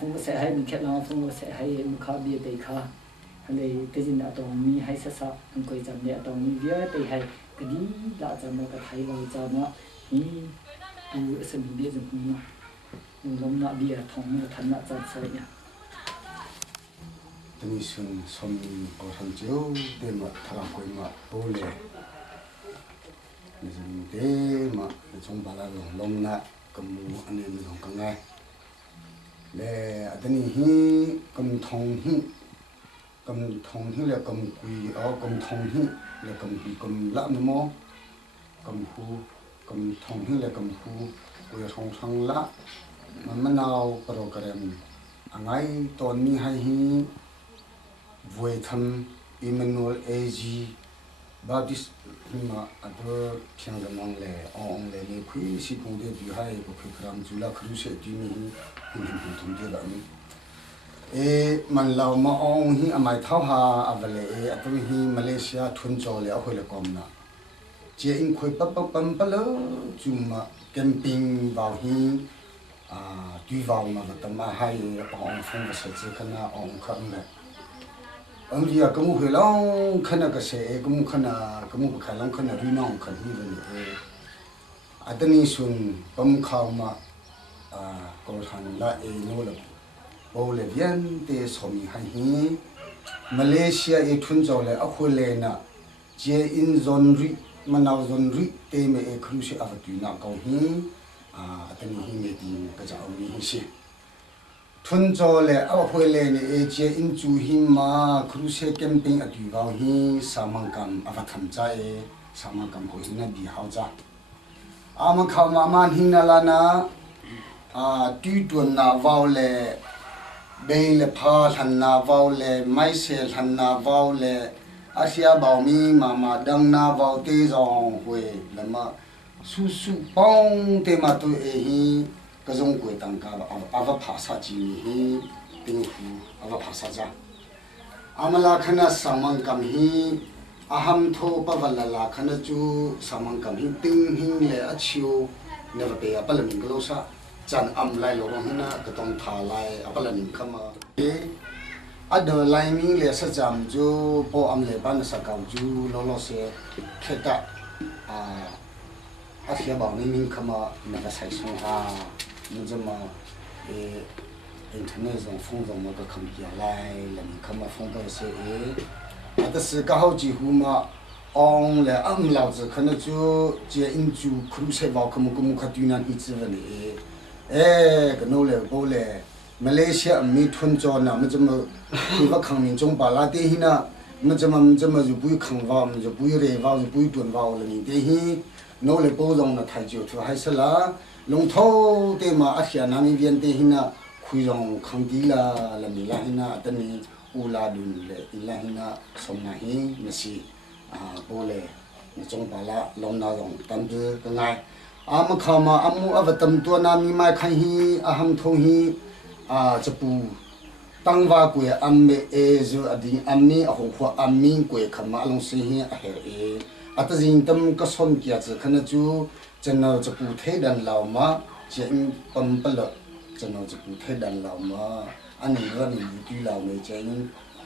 phong sẽ hay mình khét lo phong sẽ hay mình khá bia tây khá hay cái gì đã tông mi hay sát anh coi chăm nhẹ tông mi bia tây hay cái đi đã chăm nó cái thấy vào chăm nó đi tu sẽ mình bia dùng nó mình lồng nọ bia thòng nó thành nọ chăm soi nhá tani sun som ko han chiu de ma thara koi ma bole ni de ma chung bala long na kamu ane mi hong ka ngai le adani hi kam thong hi le kam kui o kam thong hi le kam kui kam la na mo kam thong hi le kam hu kui thong sang la manau program angai ton mi hai hi voi tham Emmanuel AG Baptist mà ở trong cái mong lệ ông lệ này quý sĩ công ty bị hai của cái làm du lịch khử sẽ đi mình thông tin lại mình lâu mà ông hi amai tháo hà ở về ở trong hi Malaysia thuần cho lệ hồi là còn nè chỉ in khơi bấm lỡ chùm mà camping vào hi tùy vào mà tầm mà hai ông phong và sẽ chỉ khana ông không này ông đi cái mũ khởi long khana cái xe cái mũ khởi long khana ruy nong khăn hi vậy ở đây ni sun bấm khao mà câu thành là nô là bao lệ viên để sống hay hi Malaysia thuần châu là ở khu lệ na chế in zawn ruy mà nào zawn ruy để mà khử sẽ ở tùy nào câu hi ở đây hi mấy tiếng cái cháu mi hi xe thuần châu lệ ở khu lệ này chế in chu hi mà khử sẽ camping ở tùy vào hi Mah Kam ở tham gia Mah Kam của hi na đi hao ra mà khao mà man hi na là na tùy tuần na vào lệ bên lệ pha thành na vào lệ mai xe thành na vào lệ Asia bảo mi mà đăng na vào tê giòn huề là mà su bông tê mà tôi hi cái giống quỷ tăng cả ava phá sa chi hi tiếng hu ava phá sa ra amala khana Mah Kam hi aham tho pavala khana chu Mah Kam hi ting hin le achiu never be apalamin glosa chan am lai lo hina ka tong tha lai apalamin khama ada lai mi le sa jam ju po am le ban sa kaw ju lo se kheta Asia bảo nên mình không mà nó sai song ha mìnhจะมาinternet 上放上那个空间来，人们看嘛放到些但是刚好几乎嘛，昂来俺们老子可能就接引就苦些话，可么看对难一直问的，个弄来包来，马来西亚没吞着呢，么怎么对吧？抗民众把那点hin呢，么怎么就不有抗话，么就不有来话，就不有顿话了呢？点hin弄来包上了太久，就还是啦，龙头的嘛，阿些那边点hin呢。คุยรงคังดีละละมีละหินะตอนนี้อุลาดุนเลยอิละหินะสมนาหิไม่สิโบเลยในจงปาละลงนารงตั้มดื้อก็ไงมันเข้ามามูอวตมตัวนามีไม้ขันหิหัมทงหิจะปูตั้งว่ากุยเมจูอดีนี้หงหัวมีกุยขมาลงสิหิเฮตจิงตั้มก็สนเกียรติขณะจูจะนาจะปูเทดันเหล่ามาจะปัมเปลจะนอนจะปูเทดันเรามาอันนี้ว่านี่ดูเราไม่ใช่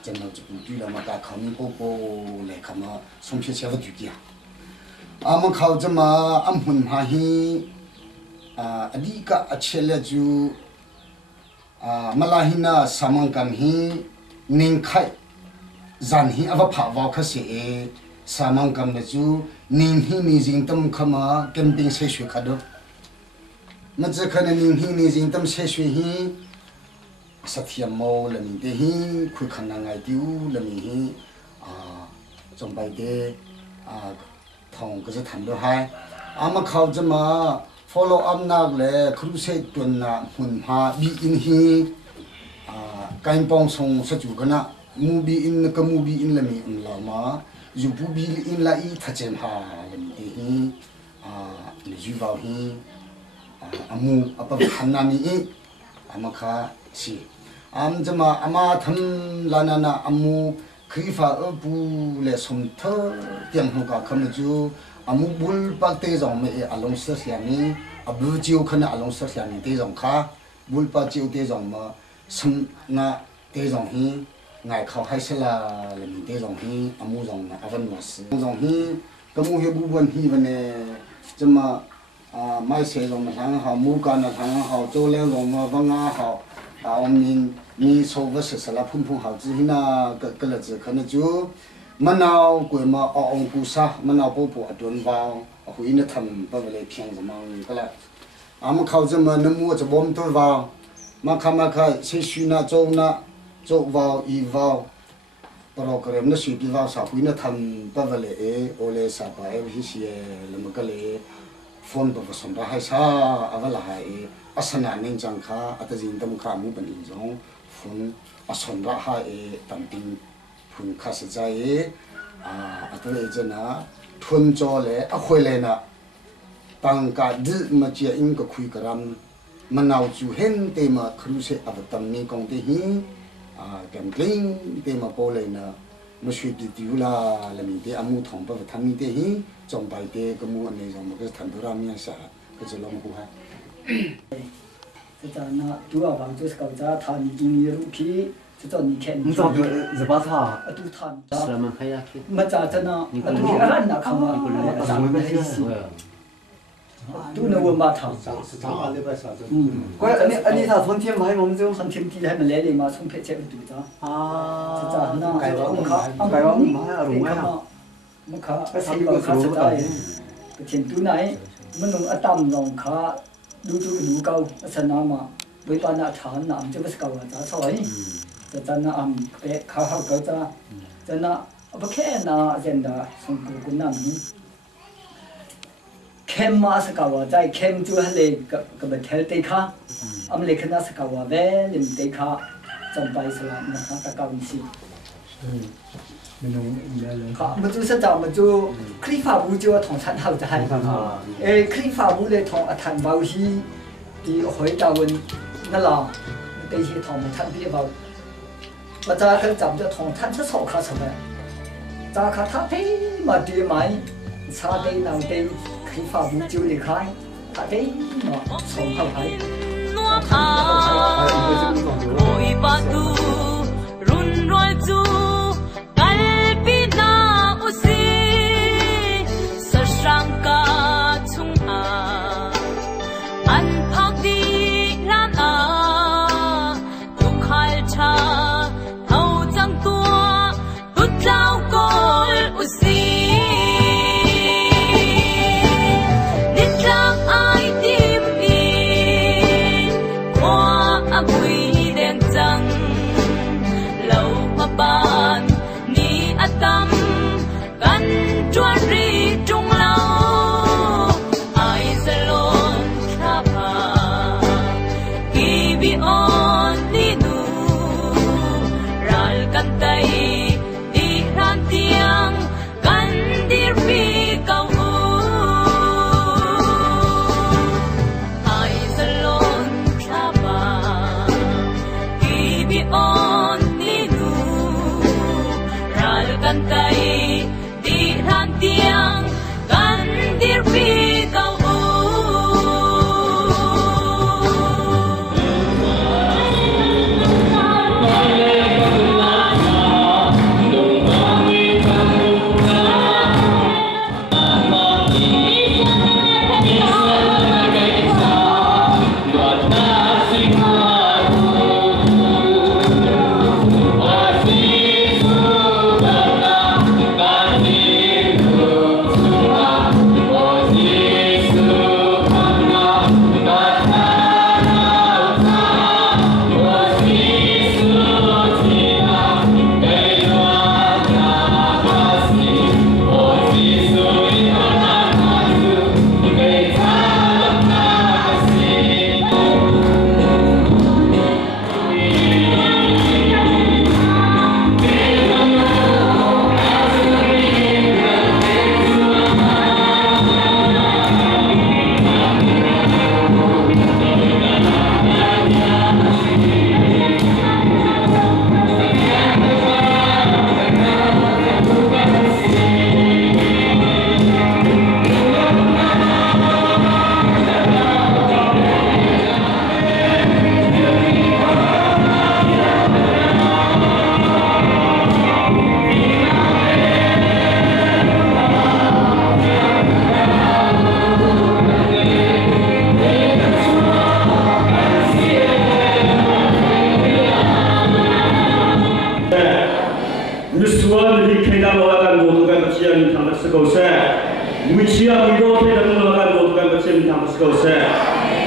จะนอนจะปูดูเรามาการคำโปโปเลยคำว่าสมเชื่อว่าดูกี่มันเขาจะมาหุ่นหาฮีอดีก็เชื่อจูมาลาหินาสามังกันฮีนิ่งไข่จันฮีอวผ่าวเขาเสียสามังกันเลยจูนิ่งฮีนี่จริงต้องคำว่าแคมปิ้งเสียช่วยขัดมันจะขณะนิ่งหินี่จริงต้องเชื่อช่วยหิสัตยามโมละมีเดหิคุยขนาดไงดิวละมีหิจงไปเดทองก็จะทำด้วยให้มาเขาจะมา follow up นักเลยครูเสดตัวน่ะหุ่นหาบีอินหิการปองส่งสัจจุกันนะมูบีอินก็มูบีอินละมีเรามาอยู่ผู้บีอินละอีทัดเจนหาละมีเดหิเลยอยู่vàoหิamu apa khanna mi amaka si amjama ama tham lanana amu khifa abu le somtha tiam hoka khamju amu bul pak te jong me along sa siani abu jiu khana along sa siani te jong kha bul pa jiu te jong ma sam na te jong hi ngai khau hai sala le mi te jong hi amu jong na avan was jong hi kamu he bu ban hi bane jama mai se long na thang ha mu ka na thang ha zo le long ma bang a ha ta min ni so va se sala phun phun ha ji na ka la ji khana ju manao ko ma ong ku sa manao po po adon wa hu ina tham ba le phiang za mang ka la am khau je ma na mu je bom to wa ma kha se shu na zo wa i wa program na su bi wa sa hu ina tham ba le o le sa ba hi si le ma ka le phone bờ sông ra hay sa avala hay asana nên chẳng khá atazin tâm khá mu bần in giống phun ason ra hay tận tình phun khá sẽ dạy atazin chân á thuần cho lẽ khơi lên á tăng cả dữ mà chia in cái khui cái ram mà nào chú hen tê mà khử sẽ tâm mi công tê hi campaing tê mà po lên á mà suy đi tiêu là mình tê amu thòng bờ tham mi tê hi trong bài tê cái mua này trong một cái thành phố Ram Nha xã cái chỗ lòng hồ ha. Thế cho nó tuah bằng chỗ cầu ra thành kinh nghiệm khí, thế cho những khen. Chúng ta giờ bắt thà. Tu thành. Sao mà hay vậy? Mà cho nó, tu cái ăn nào không mà làm cái gì. Tu nó vừa mà thằng. Quay anh đi thà thôn thiên hay mong chứ? Thôn thiên thì hay mà lấy đi mà không phải chơi tu đó. Thế cho nó cái đó mà ở đúng không? Mà khá xây vào khá sạch rồi cái chuyện tu này mình nông ở tầm nông khá đủ câu ở sân nào mà với toàn là thằng làm cho cái cầu là giá sỏi cho nên là bé khá học câu cho nên là ở bên kia là dân đó xong cũng nằm kem mà sẽ cầu在kem就係你個個條地卡你看那是cầu về你地卡trong bài số là nó ta cầu gì mà chú sẽ chọn mà chú khi phá vũ chú thằng thanh hậu trái khi phá vũ để thằng thanh vào hi thì hỏi đào vấn nó là đây thì thằng một thanh biết vào và ra cái chọn cho thằng thanh rất sâu khá sâu này ra khá tháp thế mà đi máy xa đây nào đây khi phá vũ chú để khai tháp thế mà sâu không phải sang ka chung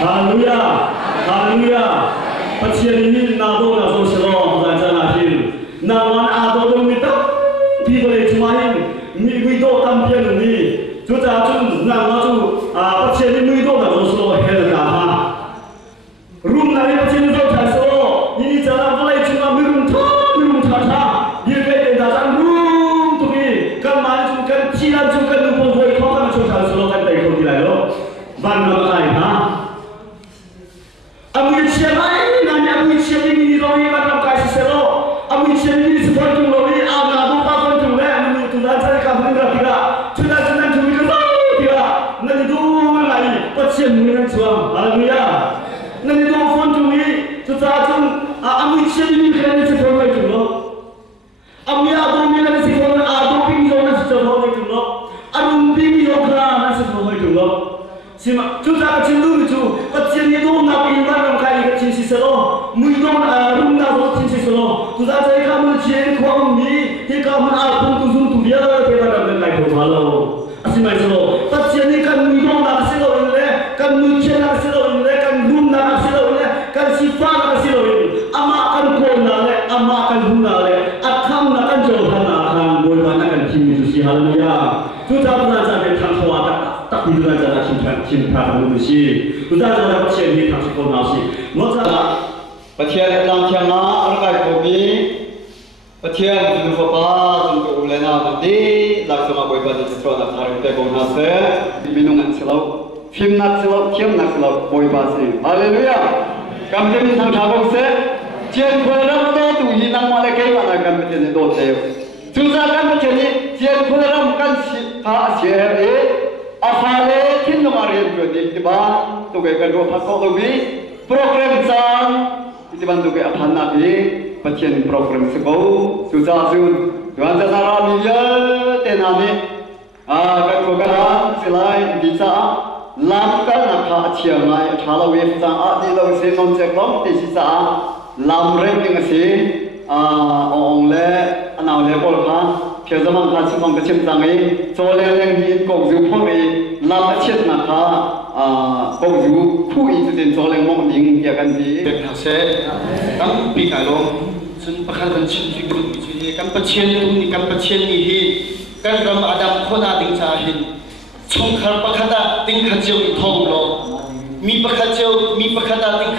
Haleluya, haleluya. Pasien ini nado nado selo raja lahir. Nawan ado dong itu, people cumain, mido Campaing ini. Sudah tu nama tu pasien ini mido nado selo helga. Room nari pasien itu selo. Ini jalan mulai cuma minung thata. Dia kaya datang room tu ni. Kan main tu kan cilan tu kan lupa boleh kau kan sudah selo kan tak ikut dia lo. Van nama ha. Amu siapa nanya amu siapa ini lori macam kasih selo. Amu siapa ini sebab tu lori ada apa pun tu le. Amu tu dah cari kampung berapa? Sudah tu kita dia. Nanti tu lagi pasien minang chuan. Haleluya. Nanti tu phone tu ni sudah tu amu siapa ini kena sebab tu lo. Amu ada minang sebab ada pinjau nasi sebab tu lo. Amu pinjau kerana sebab tu lo. Sima, kita cenderung itu, pasien itu nak ibarat kaya cinci selo, mungkin rumah tu cinci selo. Kita cari kamu cian kuang ni, kita mana pun tu dia kita dapat kaya berhala. Sima selo, pasien ini kan mungkin nak selo ini, kan mungkin nak selo ini, kan rumah nak selo ini, kan sifat nak selo ini. Ama kan kau nak le, ama kan guna le, akam nak kan jauh nak boleh mana kan kimi tu si haleluya. Kita pernah cari tentang kuat. Tak bisa jalan cinta manusia. Kita jalan pasien ini tak cukup nasi. Masa pasien dalam tiang orang kopi, pasien itu apa? Untuk ulena tadi, langsung Bawipa di situ ada hari tebong nasi, minum selalu, film nak selalu, film nak selalu Bawipa sini. Haleluya. Kami ini sang tabung se, jian kuaram tu hilang malah kaya mana kami ini dosa. Susah kami ini jian kuaram kan si afale tin nomare jadi tiba tu ke kan roh pasal lebih program sang tiba tu ke apa nak ni pasien program sebau susah sun tuan jasa media tenani kan program selain bisa lakukan nak ciamai kalau web sang di lalu se non ceklong di sisa lamrem dengan si orang le anak le polkan Kita zaman kasih orang kecil tangi, soalnya yang di kau jauh pun lama chet nak kau jauh kui itu dan soalnya mau ning dia kan di. Berhasil, kamu pikalong, sunparnak cinci guru itu, kamu pecien ini, kan kamu ada kona ding cahin, congkar pakada ding kacau itu lo, mi pakada ding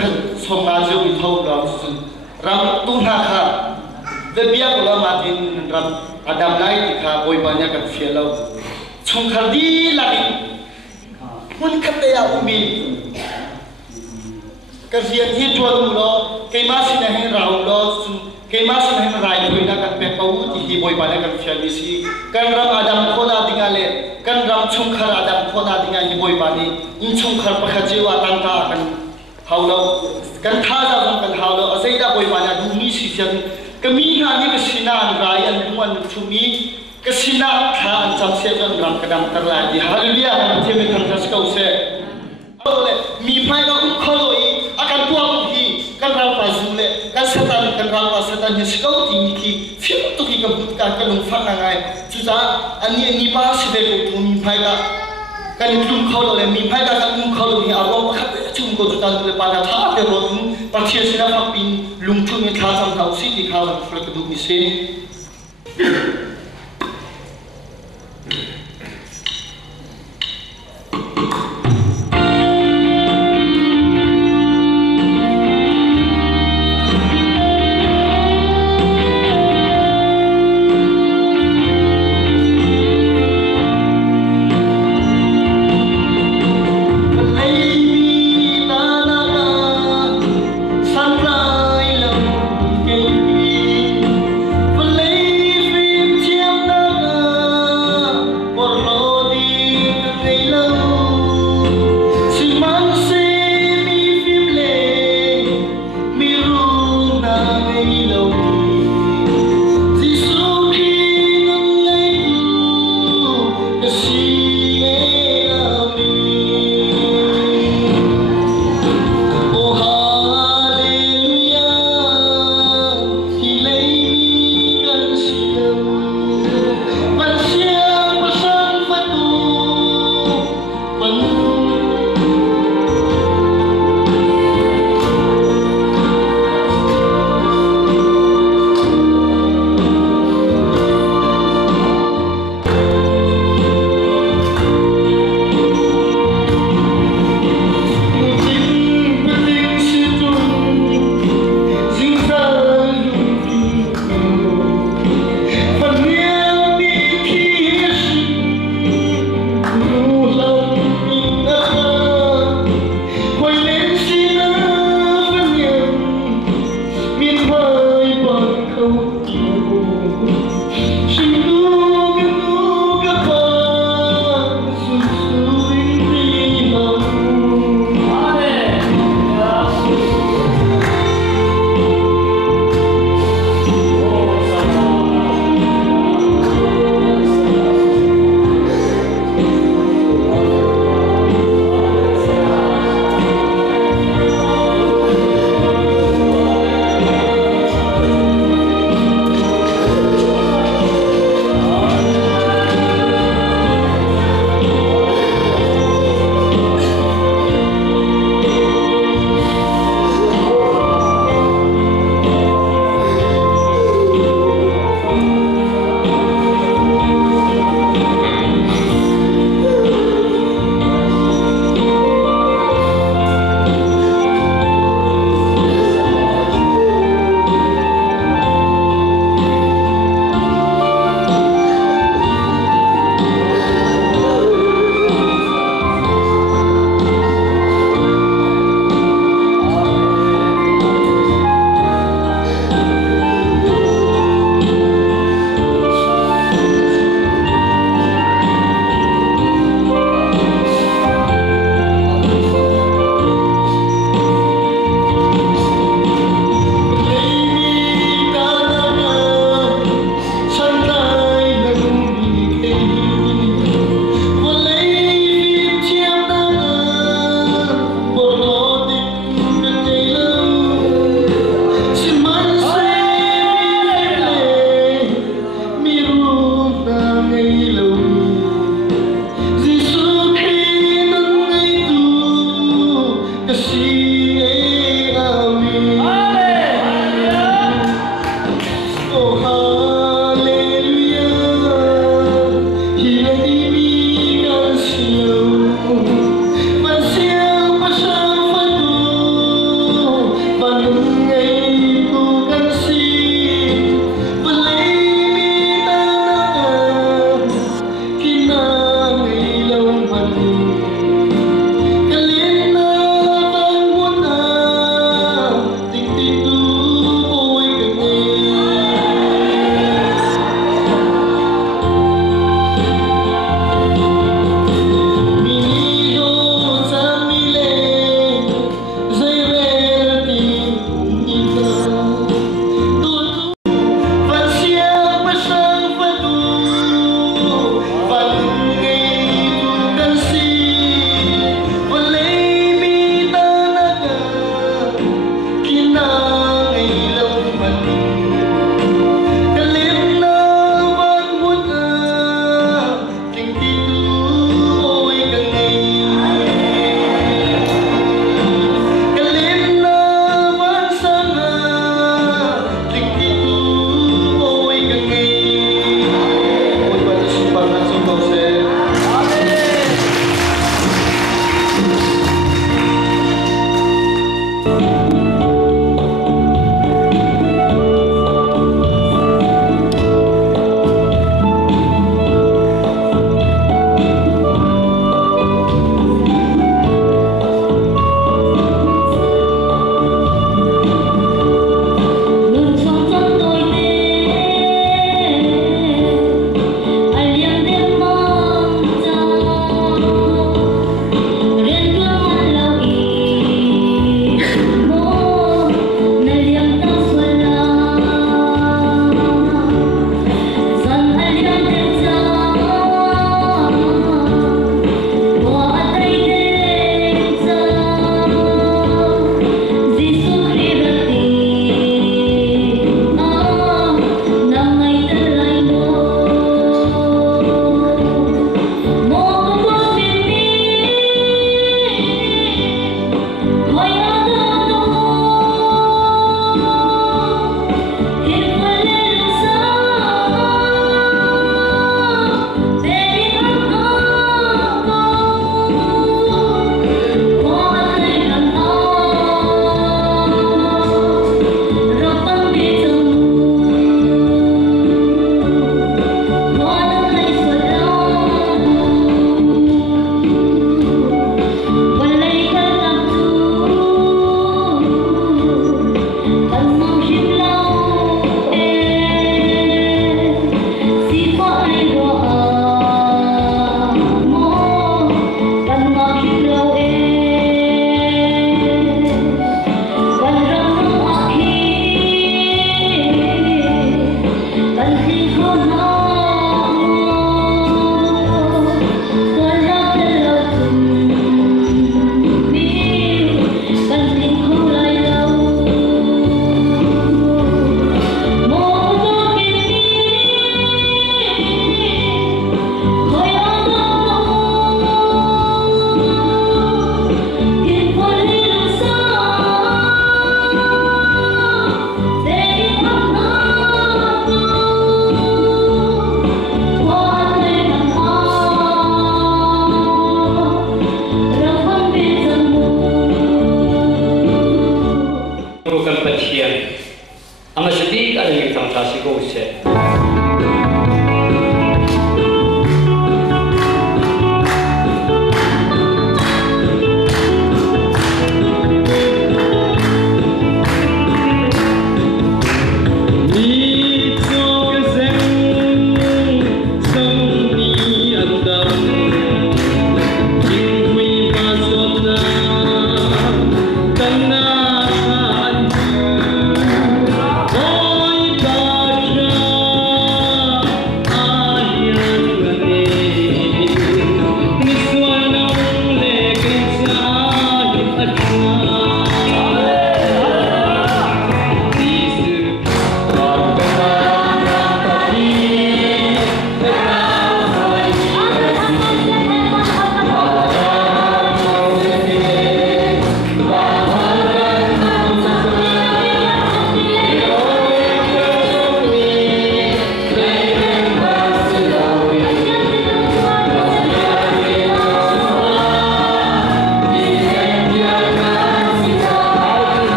kacau itu lo, ram tunaka, debiak lo matin ram. Adam lain kita Bawipa kan fielau, congkar di lagi, pun kata ya umi, kerjaan hidup lo, kemasi nahin rawl lo, kemasi nahin rai Bawipa kan pekau di Bawipa kan fielisi, kan ram Adam kona tingale, kan ram congkar Adam kona tinggal di Bawipa ni, in congkar perkajiwa tanta kan haulo, kan thaja kan haulo, asal Bawipa dumi sisian. Kami hanya kesina raya duan cumi kesina kan sampai jam ram kadang terladi. Haleluya, kami tentang sekau se. Oleh mi pai kau koloi akan tuah uhi kan ram pasule kan setan kan ram setan yang sekau tinggi. Film tu kita bukan kalau fangangai. Sudah ani pas sebab tu mi pai kan itu koloi mi pai kan koloi awak kat cuma kau tuan tu pada thap dia rotu. Pasien sila kapin lungtung ni thasam tau si di kawan flek keduk ni se.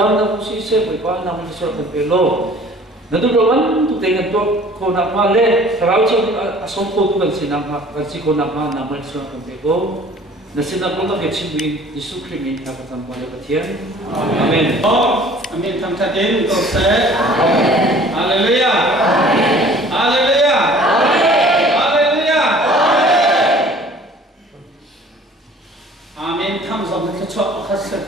dalam dalam si si.Bawipa nama Malaysia Campaing lo. Nanti doan tu dengan tu kau nak male kalau tu asal kau tu kan si nama si kau nama Malaysia Campaing lo. Nasi nak kau tak kecil Yesus Kristus tak akan boleh bertian. Amin. Oh, amin. Tangkap kau saya. Haleluya. Haleluya. Haleluya. Amin. Tham gia một cái chuyện khác sự.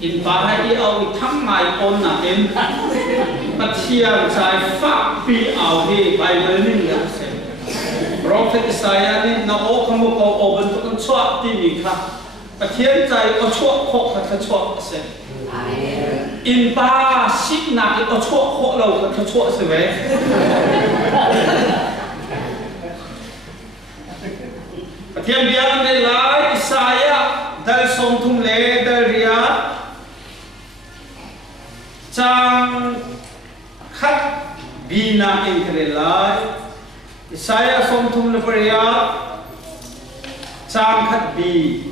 In bahai au tham mai on na em. Bắt siang trái pháp bị ảo đi bài vở ninh là sẽ. Prophet Isaiah ni na o kamu ko o bentuk kan chuak ti ni kha. Pathian chai o chuak kho kha chuak se. In ba sit na o chuak kho lo kha chuak se ve. Pathian biang ni lai Isaiah dal som thum le dal ria. Chang khat bina in kre lai. Isaiah som thum le paria chang khat bi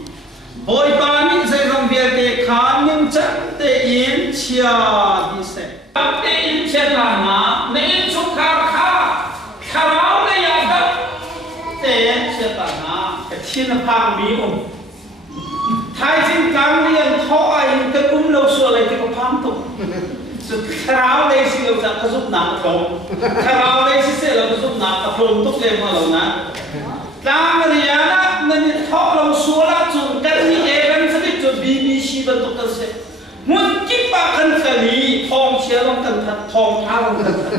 boy pani sai ram bia te khan ning chan te in chia di se te in chia na ne in chu kha kha kharau le ya da te chia ta na ka thin phang mi thai jin kang lian tho ai ka lo so lai te ko phang tu thlarau đây xin lỗi rằng có giúp nạp không thlarau đây xin sẽ là có giúp nạp tập trung tốt lên mà lâu na đang người á nên thọ lâu số là chun cái gì em sẽ biết chun BBC bên tục cái sẽ muốn kíp ba cần phải đi thong chia long cần thật thong tháo long cần thật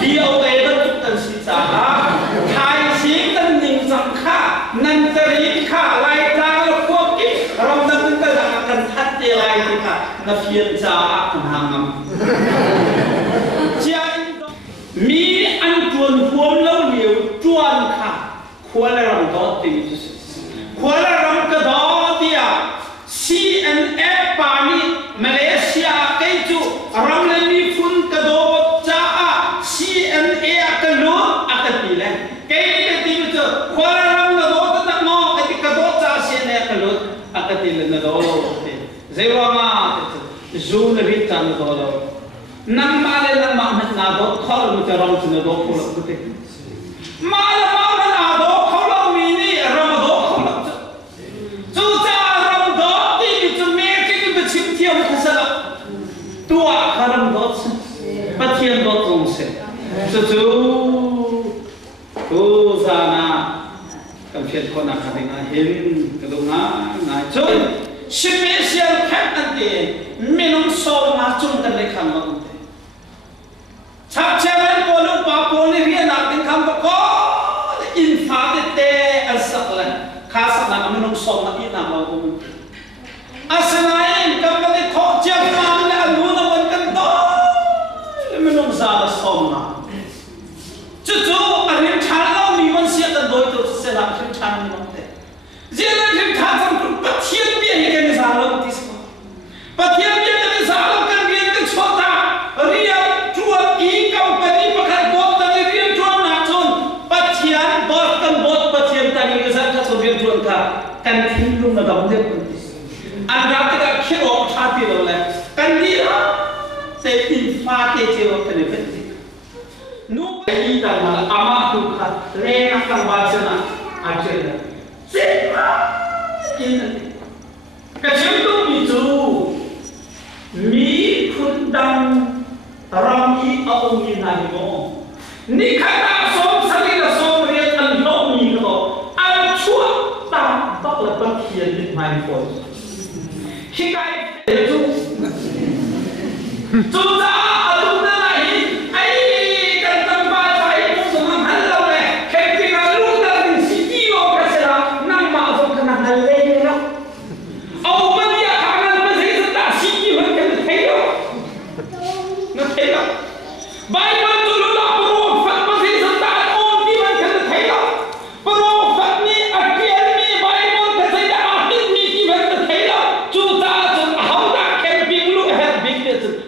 đi ở đây bên tục cần sĩ trả thay sĩ cần nhìn rằng khá nên tới khá lại ra là quốc kíp rồi nên cái là cần thật để lại thì cả nó phiền trả cần hàng ngầm mi ăn chuan huống lâu liều chuan khả khua là rong đó tìm khua là rong cái đó thì CNF pani Malaysia cái chú rong lên mi phun cái đó cha CNA cái lúa cái gì đấy cái tìm chú khua là rong cái đó cái nó cái đó cha CNA cái lúa cái gì lên đó zewa ma Zung ri tan đó lo nam ma le nam ma na do khol mu ta ram tu do khol ku te ma na do khol mi ni ram do khol chu cha ram do ti chu me ki be chim thiam ka sa tuah ram do pa thiam do tong se chu za na kam phiat ko na ka nga hin ka do nga chu special cat ante minung so na chung kan le kham ma chap chaman polu pa poli ria na tin kham ko in fa te asaklan khasa na minung so na ina ma ko asanain kam le tho cham ma le anu na wan kan do minung za so na chu arin chan lo mi wan sia kan doi to se la chan ni ma te zela rin tha sam ku pathian bi he kan za lo tis ko pathian bi kan za lo kan rian kan chota ria chuan I company pakhat bot ta rian chuan na chon pathian bot kan bot pathian ta ni za ka so rian chuan ka kan thin lum na dam de kun tis an ra ka khiro tha ti lo le kan ni ra se tin fa te che lo kan ne nu I ta ma ama tu kha le na kan ba chana a che la cái chuyện đó bị chú mỹ khun đăng ram I ông như này mò ni khai ta sống sang đi là sống riêng ăn lỗ mì cái đó ăn chua ta đó là bất hiền định mai phổi khi cái chú ta ở trong đó này ấy cần tâm ba phải cũng dùng hàng hắn lâu này khi khi là lúc ta mình chỉ đi vào cái là năng mà dùng cái năng lên đó ông bây giờ khả năng bây giờ ta chỉ đi vào cái thấy đó nó thấy đó bài văn tu lu là pro phật bây giờ ta ôn đi vào cái thấy đó pro phật ni ở kia ni bài văn cái thấy đã biết ni đi vào cái thấy đó chúng ta chúng hậu ta camping lu hết biết được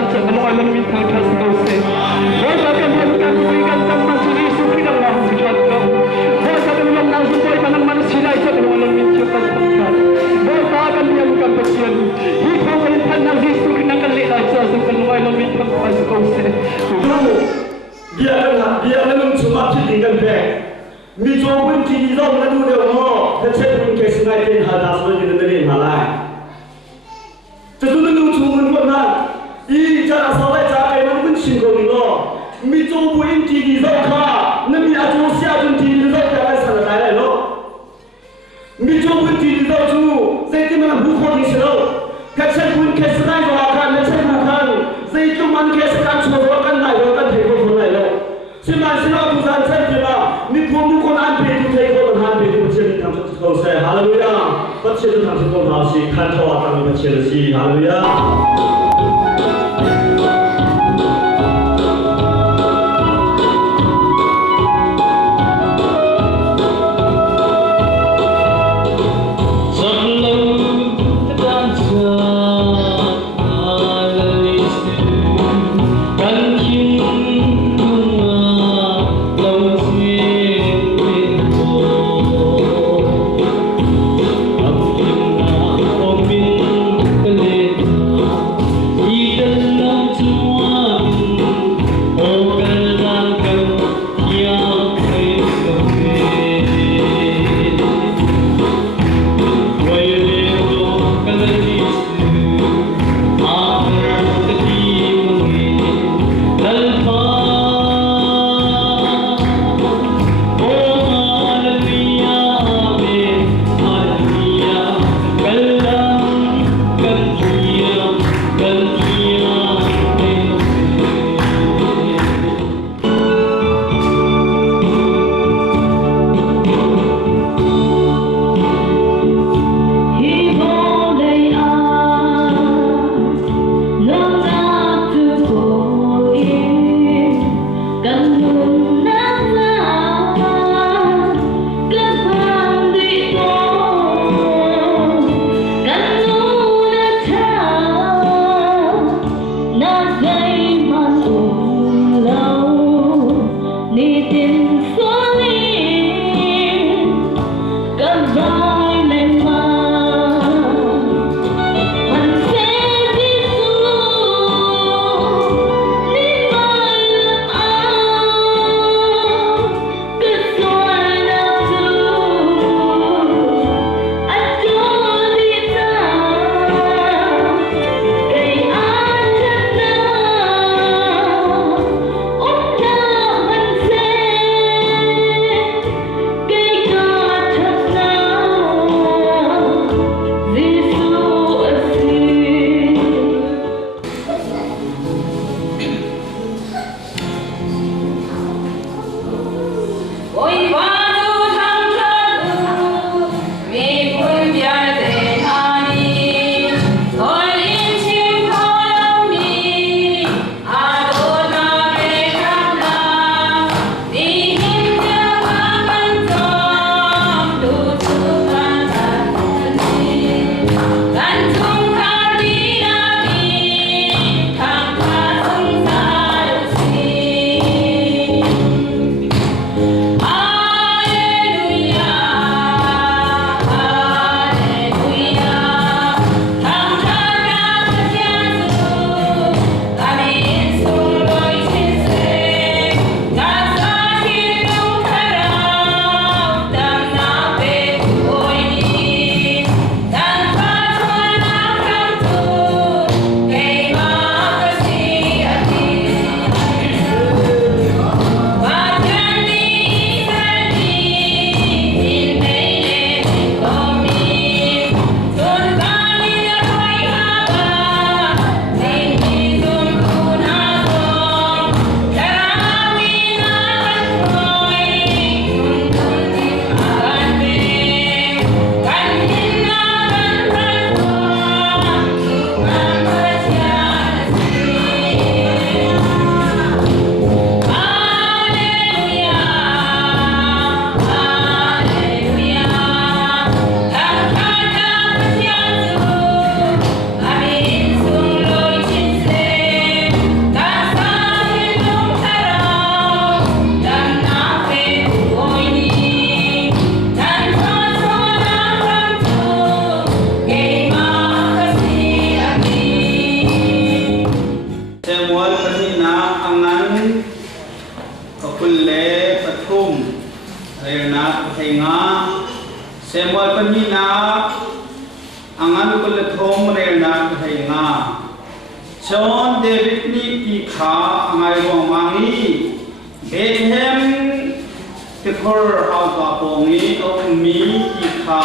ta se ano alam min thang thas ko se ho sa kan yan kan ko kan tam man suri su ki dang lang si chat ko ho sa kan lang na su ko panang man silai sa ano alam min chu kan thang kan ho sa kan yan kan pasian hi ko kan than na ji su ki nang kan le la sa su kan ano alam min thang pas ko se dia kan cuma ti kan be mi jo bun ti zo na du de mo ta che bun ke sinai ten ha da so ni de ma lai这都能出门过呐！一家上来家里我们辛苦的咯，没做不应地的绕卡，那没做下种地的绕下来上来来咯，没做不地的绕住，在这么不好的时候，开始不开始来做看，那才不看，在这么开始干错了，干来了，干退过出来了，现在是那不然才对吧？你不管安排都退过，安排都不接你当初口塞，哈利路亚。不切的他是多好些，看透啊，当你们切的些，哈利路亚。angan ko le thom re na thai nga John David ni ki kha angai ro mangi Bethlehem te khor au ba pongi to mi ki kha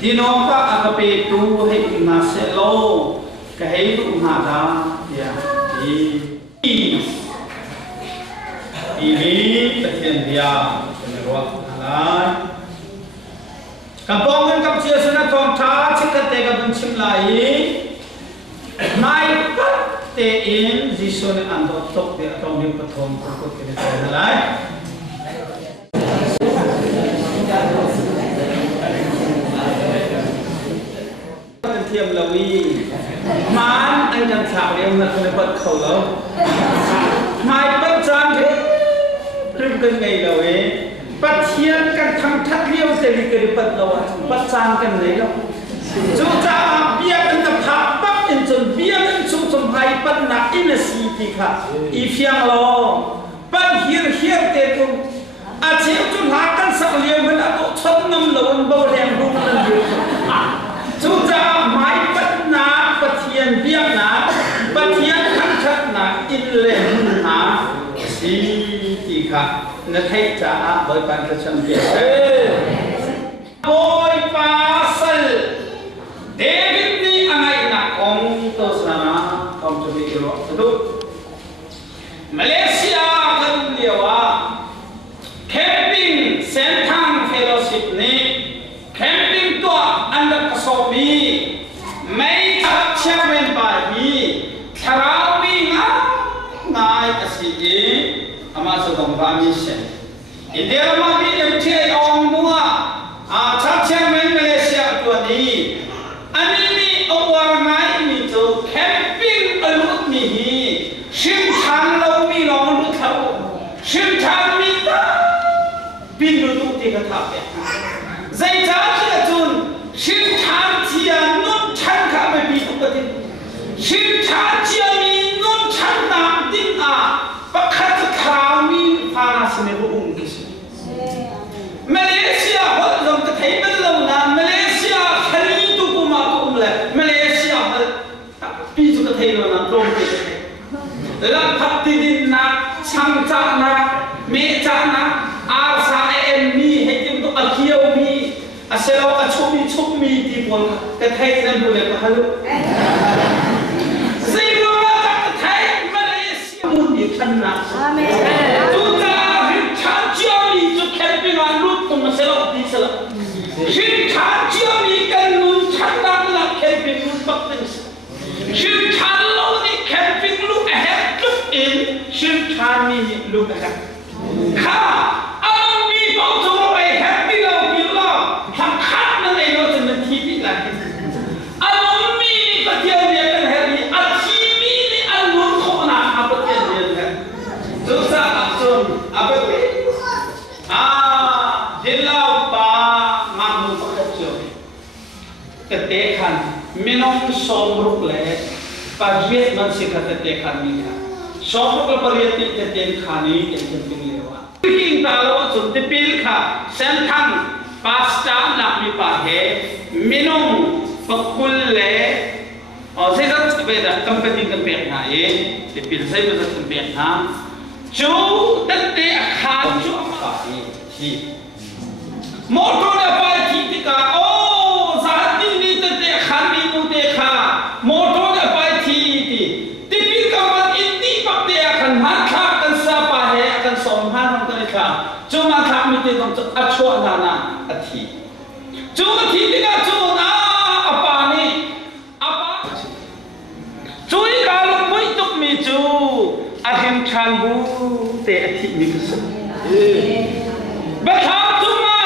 dinoka akape tu he na se lo ka he tu na da ya ini takian dia ruah halal kampung kan kapsia sana kong tha chikat te ka bun chim lai nai pat te in jisun ando tok te atong ni pathom ko ke te halal thiam lawi man anh đang thảo em là không bật khẩu đâu mai bất trang thế đừng cần ngày đâu ấy bất thiên cần thằng thắt liêu sẽ đi cái bật đâu à bất trang cần lấy đâu chú cha bia cần tập hợp bắt in chuẩn bia cần chung chung hai bất nạp in là gì thì cả y phiang lo bất hiền hiền thế cũng chiếu chung hai cần sắc liêu mình đã có chốt ngâm lâu bao đèn đúng là được chú cha mai bất nạp bất thiên bia nạp bất thiên thằng thắt nạp in lên nạp si thì cả nó thấy cha bởi bạn cái chân việt bôi pa sel David ni angai na ong to sana kom to be ro tu Malaysia kan liwa camping sentang fellowship ni camping tuah anda kasomi mai tak chairman ba hi thlarau mi ngai asi ama so dong ba mi sen India ma bi em che ong mua tak chairman Malaysia tu ni ani ni awar ngai ni to camping alut ni hi shim chan lo mi long lu thau shim chan mi ta bin lu tu ti ka tha pe zai cha ki chun shim chan chia nun chan ka be bi tu ka ti shim chan chia mi nun chan na tin a pakhat khau mi pha se ne bu ung ki Malaysia hot dong ka thai ban lo na Malaysia khali tu ku ma ku le Malaysia pi tu ka thai lo na dong ke la phat ti din na chang cha na me cha na ar sa em mi he tim tu a khiau mi a selo a chuk mi ti pon ka thai nan bu le ka halu sai lo ma ka thai Malaysia mun ni than na amen tu ta ri chan chia mi tu camping an lut tu ma selo ti selo shin chan chia mi kan nun chan na la camping lut pak ten shin chan lo ni camping look ahead look in shin chan mi look ahead kha ang mi Bawmtu ai happy lo bi lo thang khat na nei lo chen thi ti la ang mi pa tiao ne kan happy a thi mi ni an nun kho na a pa tiao ne ha so sa a son a pa ti dihlak pa mang mu pa ka cho ka te khan minung som ruk le pa viet man se ka te khan mi ha som ruk pa riat ti te ten khani te ten ping lewa king ta lo chun Tipil kha sen thang pasta na mi pa he minung pakul le sai rất về là campaign campaign na Tipil sai ba campaign na chu tất te khan chu pa hi motor da pa ti ti ka za ti ni te khan mi mu te kha motor da pa ti ti Tipil ka man in ti pak te khan ha kha kan sa pa he kan som ha hong ta kha chu ma kha mi te dong a chua na na a thi chu ma thi ti ka chu na a pa ni a pa chu i ka lu moi tuk mi chu a hem chan bu te a thi mi ku sa ba tha chu ma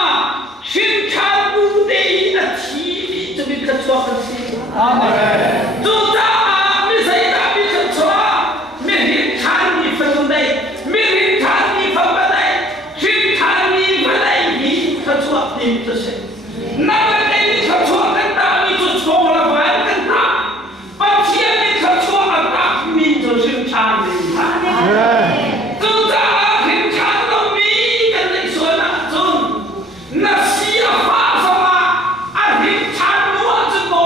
shin chan bu te a thi mi chu mi ka chua kan si amen tu ta mi sai ta mi ka chua mi hi chan mi fa tu dai mi hi chan mi fa ba dai shin chan mi fa dai hi ka chua ti tu se na ba dai mi ka chua kan ta mi chu chua la ba kan ta ba chia mi ka chua a ta mi chu shin chan mi amen tu ta hi chan lo mi kan dai so na chun na si a fa sa ma a hi chan lo chu go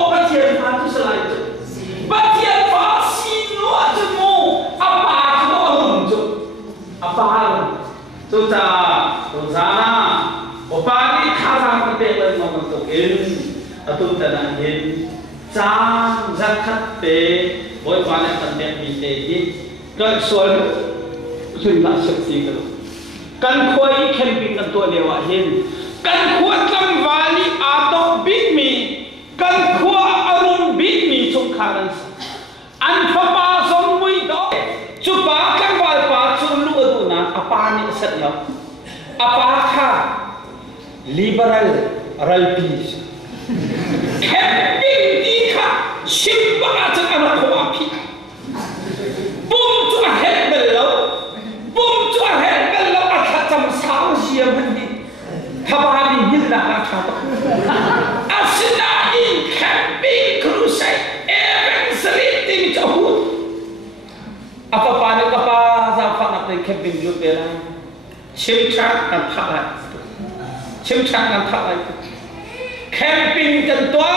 atum tana hin chang zakhat te boy bana kan me mi te hi kan sol sun na sakti ka kan khoi camping kan to lewa hin kan khua tlangvaa li atok big mi kan khua arun big mi chung kharan an papa som mui do chupa kan wal pa chu lu adu na apa ni sat lo apa kha liberal ralpis camping di kha shimba cha ana khwa phi bum chu a het bel lo a kha cham sao sia man ni kha ni hin la kha ta asna in camping crusade even sleeping to apa pa ni ka pa za fa na play camping ju pe la chim chak kan tha lai chim chak kan tha lai camping kan tua